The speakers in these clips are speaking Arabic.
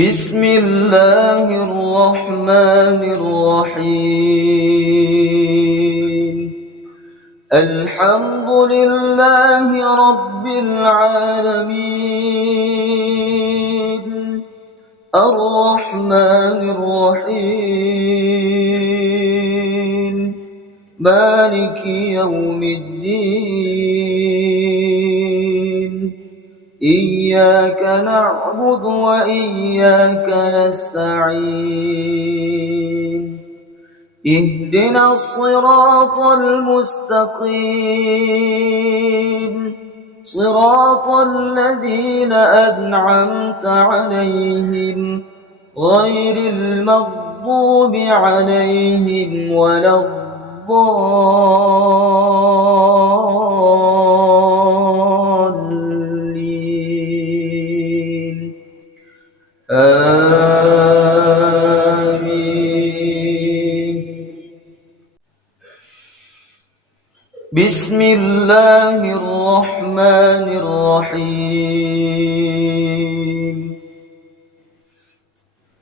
بسم الله الرحمن الرحيم. الحمد لله رب العالمين، الرحمن الرحيم، مالك يوم الدين. إياك نعبد وإياك نستعين. اهدنا الصراط المستقيم، صراط الذين أنعمت عليهم غير المغضوب عليهم ولا الضالين. آمين. بسم الله الرحمن الرحيم.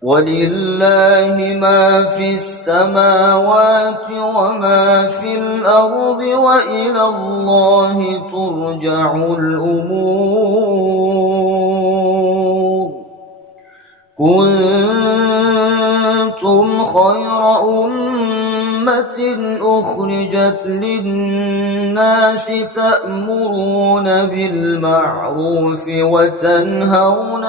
ولله ما في السماوات وما في الأرض وإلى الله ترجع الأمور. كنتم خير أمة أخرجت للناس تأمرون بالمعروف وتنهون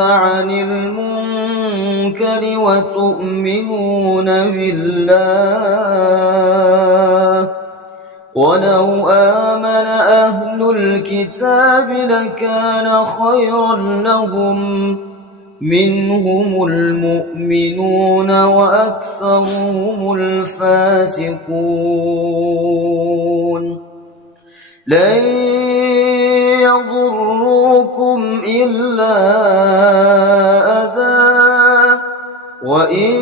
عن المنكر وتؤمنون بالله. ولو آمن أهل الكتاب لكان خيرا لهم، منهم المؤمنون وأكثرهم الفاسقون. لن يضروكم إلا أذى، وإن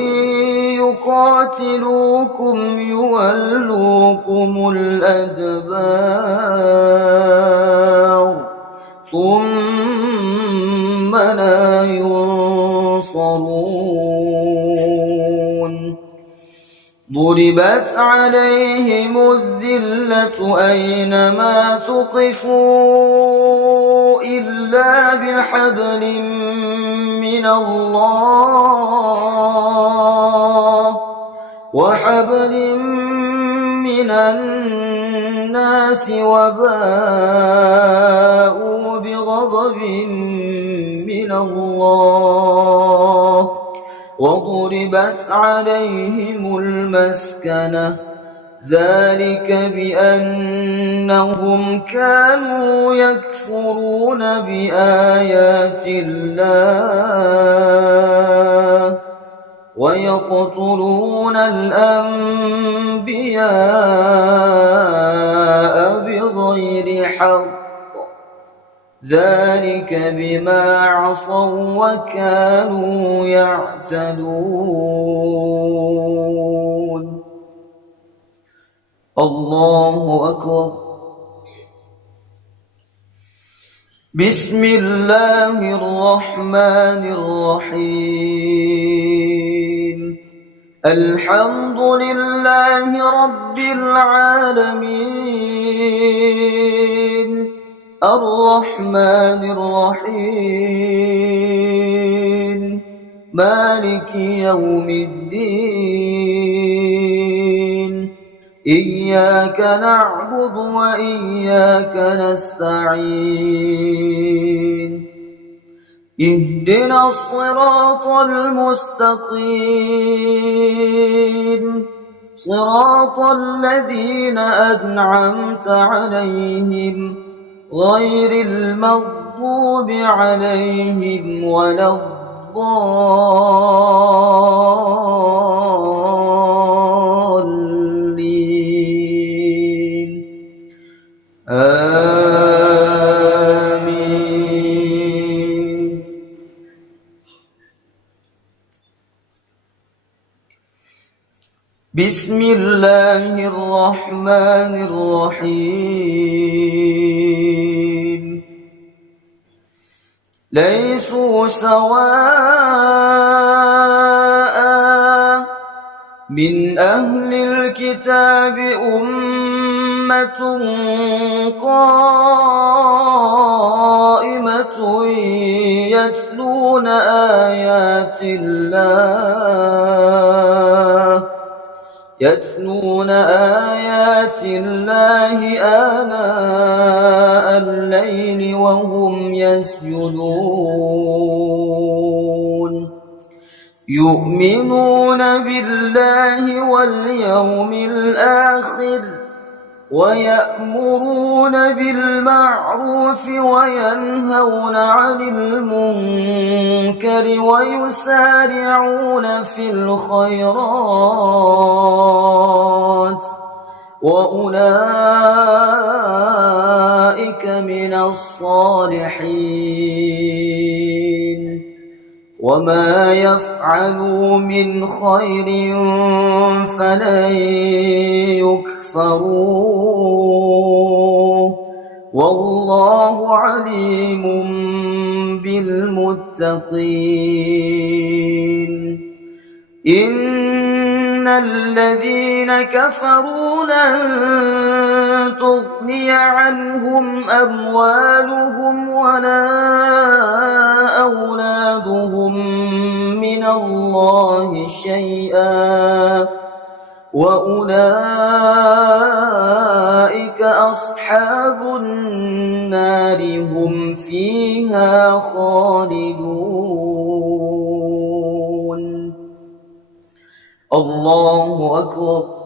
يقاتلوكم يولوكم الأدبار ثم لا ينصرون. ضربت عليهم الذلة أينما ثقفوا إلا بحبل من الله وحبل من الناس وباءوا بغضب من الله وضربت عليهم المسكنة، ذلك بأنهم كانوا يكفرون بآيات الله ويقتلون الأنبياء بغير حق، ذلك بما عصوا وكانوا يعتدون. الله أكبر. بسم الله الرحمن الرحيم. الحمد لله رب العالمين، الرحمن الرحيم، مالك يوم الدين. إياك نعبد وإياك نستعين. اهدنا الصراط المستقيم، صراط الذين أنعمت عليهم غير المغضوب عليهم ولا الضالين. آمين. بسم الله الرحمن الرحيم. ليسوا سواء من أهل الكتاب أمة قائمة يتلون آيات الله آناء الليل وهم يسجدون يؤمنون بالله واليوم الآخر ويأمرون بالمعروف وينهون عن المنكر ويسارعون في الخيرات وأولئك من الصالحين وما يفعلوا من خير فلن يكفروه والله عليم بالمتقين إن الذين كفروا لن تغني عنهم أموالهم ولا أولادهم من الله شيئا وأولئك أصحاب النار هم فيها خالدون الله أكبر